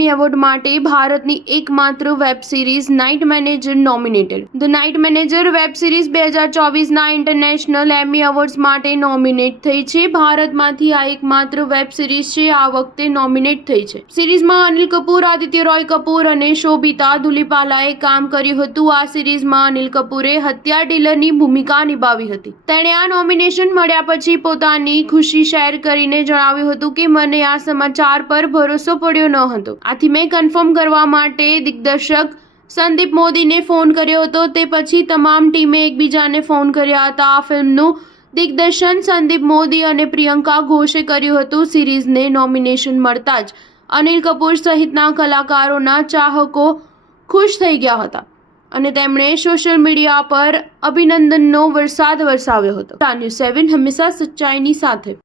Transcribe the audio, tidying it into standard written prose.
એમી award માટે ભારતની એકમાત્ર web series night manager nominated. The night manager web series 2024ના international Amy awards માટે nominate થઈ છે. ભારતમાંથી આ એકમાત્ર વેબ સિરીઝ છે આ વખતે નોમિનેટ થઈ છે. સિરીઝમાં અનિલ કપૂર, આદિત્ય રોય કપૂર અને શોભિતા ધુલીપાલાએ કામ કર્યું હતું. આ સિરીઝમાં અનિલ કપૂરે હત્યા ડીલરની ભૂમિકા નિભાવી હતી. તેણે આ નોમિનેશન મળ્યા પછી પોતાની ખુશી શેર કરીને જણાવ્યું હતું કે મને આ સમાચાર પર ભરોસો પડ્યો ન હતો. આથી મેં કન્ફર્મ કરવા માટે દિગ્દર્શક સંદીપ મોદીને ફોન કર્યો હતો. તે પછી તમામ ટીમે એકબીજાને ફોન કર્યા હતા. આ ફિલ્મનું દિગ્દર્શન સંદીપ મોદી અને પ્રિયંકા ઘોષે કર્યું હતું. સિરીઝને નોમિનેશન મળતા જ અનિલ કપૂર સહિતના કલાકારોના ચાહકો ખુશ થઈ ગયા હતા અને તેમણે સોશિયલ મીડિયા પર અભિનંદનનો વરસાદ વરસાવ્યો હતો. ન્યૂઝ 7 હંમેશા સચ્ચાઈની સાથે.